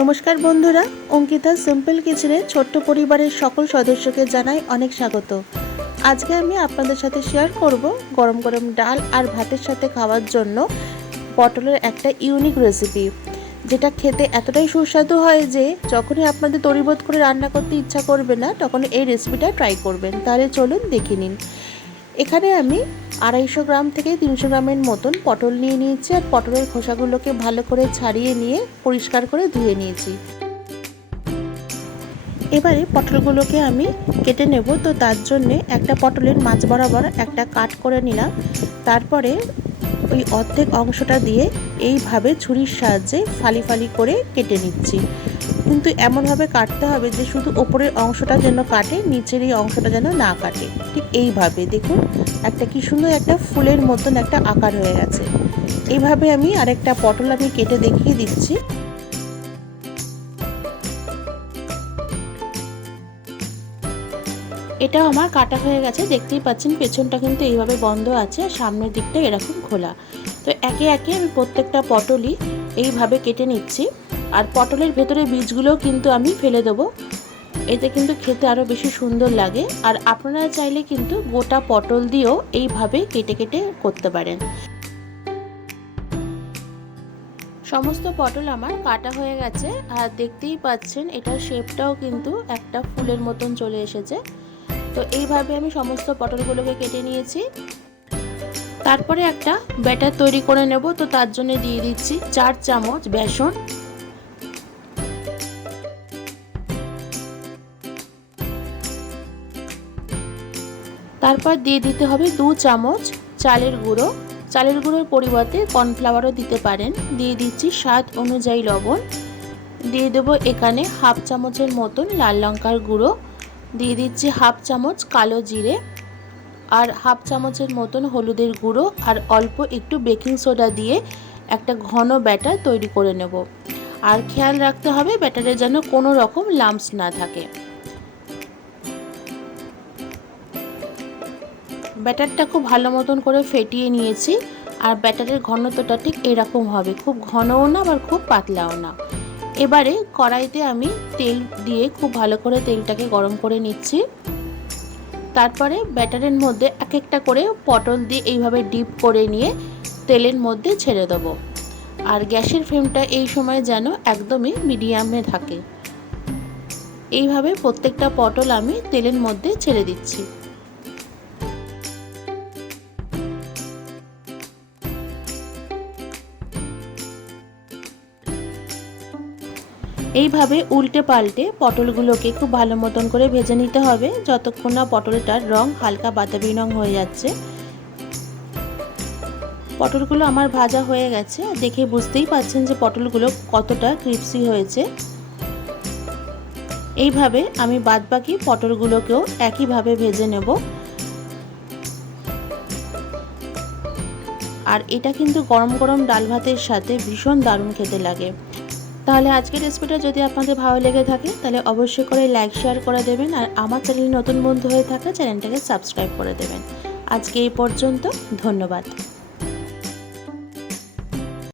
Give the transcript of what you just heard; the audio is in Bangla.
নমস্কার বন্ধুরা, অঙ্কিতা সিম্পল কিচেনে ছোট্ট পরিবারের সকল সদস্যকে জানাই অনেক স্বাগত। আজকে আমি আপনাদের সাথে শেয়ার করব গরম গরম ডাল আর ভাতের সাথে খাওয়ার জন্য পটলের একটা ইউনিক রেসিপি, যেটা খেতে এতটাই সুস্বাদু হয় যে যখনই আপনাদের তরিবোধ করে রান্না করতে ইচ্ছা করবে না, তখন এই রেসিপিটা ট্রাই করবেন। তাহলে চলুন দেখে নিন। এখানে আমি 250 গ্রাম থেকে 300 গ্রামের মতন পটল নিয়ে নিয়েছি, আর পটলের খোসাগুলোকে ভালো করে ছাড়িয়ে নিয়ে পরিষ্কার করে ধুয়ে নিয়েছি। এবারে পটলগুলোকে আমি কেটে নেব। তো তার জন্যে একটা পটলের মাছ বরাবর একটা কাট করে নিলাম। তারপরে ওই অর্ধেক অংশটা দিয়ে এইভাবে ছুরির সাহায্যে ফালি ফালি করে কেটে নিচ্ছি। কিন্তু এমনভাবে কাটতে হবে যে শুধু ওপরের অংশটা যেন কাটে, নিচের এই অংশটা যেন না কাটে। ঠিক এইভাবে দেখুন, একটা কি সুন্দর একটা ফুলের মতন একটা আকার হয়ে গেছে। এইভাবে আমি আরেকটা পটল আমি কেটে দেখিয়ে দিচ্ছি। এটাও আমার কাটা হয়ে গেছে, দেখতেই পাচ্ছেন পেছনটা কিন্তু এইভাবে বন্ধ আছে আর সামনের দিকটা এরকম খোলা। তো একে একে আমি প্রত্যেকটা পটলই এইভাবে কেটে নিচ্ছি। আর পটলের ভেতরে বীজগুলোও কিন্তু আমি ফেলে দেবো, এতে কিন্তু খেতে আরও বেশি সুন্দর লাগে। আর আপনারা চাইলে কিন্তু গোটা পটল দিয়েও এইভাবে কেটে কেটে করতে পারেন। সমস্ত পটল আমার কাটা হয়ে গেছে, আর দেখতেই পাচ্ছেন এটার শেপটাও কিন্তু একটা ফুলের মতন চলে এসেছে। তো এইভাবে আমি সমস্ত পটলগুলোকে কেটে নিয়েছি। তারপরে একটা ব্যাটার তৈরি করে নেব। তো তার জন্য দিয়ে দিচ্ছি 4 চামচ বেসন, তারপর দিয়ে দিতে হবে 2 চামচ চালের গুঁড়ো। চালের গুঁড়োর পরিবর্তে কর্নফ্লাওয়ারও দিতে পারেন। দিয়ে দিচ্ছি স্বাদ অনুযায়ী লবণ। দিয়ে দেবো এখানে হাফ চামচের মতন লাল লঙ্কার গুঁড়ো। দিয়ে দিচ্ছি হাফ চামচ কালো জিরে, আর হাফ চামচের মতন হলুদের গুঁড়ো, আর অল্প একটু বেকিং সোডা দিয়ে একটা ঘন ব্যাটার তৈরি করে নেব। আর খেয়াল রাখতে হবে ব্যাটারে যেন কোনো রকম লাম্পস না থাকে। ব্যাটারটা খুব ভালো মতন করে ফেটিয়ে নিয়েছি, আর ব্যাটারের ঘনত্বটা ঠিক এরকম হবে, খুব ঘনও না আবার খুব পাতলাও না। এবারে কড়াইতে আমি তেল দিয়ে খুব ভালো করে তেলটাকে গরম করে নিচ্ছি। তারপরে ব্যাটারের মধ্যে এক একটা করে পটল দিয়ে এইভাবে ডিপ করে নিয়ে তেলের মধ্যে ছেড়ে দেবো। আর গ্যাসের ফ্লেমটা এই সময় যেন একদমই মিডিয়ামে থাকে। এইভাবে প্রত্যেকটা পটল আমি তেলের মধ্যে ছেড়ে দিচ্ছি। এইভাবে উল্টে পাল্টে পটলগুলোকে খুব ভালো মতন করে ভেজে নিতে হবে, যতক্ষণ না পটলটার রং হালকা বাদামি রং হয়ে যাচ্ছে। পটলগুলো আমার ভাজা হয়ে গেছে, দেখে বুঝতেই পাচ্ছেন যে পটলগুলো কতটা ক্রিস্পি হয়েছে। এইভাবে আমি বাদবাকি পটলগুলোকেও একইভাবে ভেজে নেব। আর এটা কিন্তু গরম গরম ডাল ভাতের সাথে ভীষণ দারুণ খেতে লাগে। তাহলে আজকের রেসিপিটা যদি আপনাদের ভালো লেগে থাকে তাহলে অবশ্যই করে লাইক শেয়ার করে দেবেন, আর আমার চ্যানেল নতুন বন্ধু হয়ে থাকলে চ্যানেলটাকে সাবস্ক্রাইব করে দেবেন। আজকে এই পর্যন্ত, ধন্যবাদ।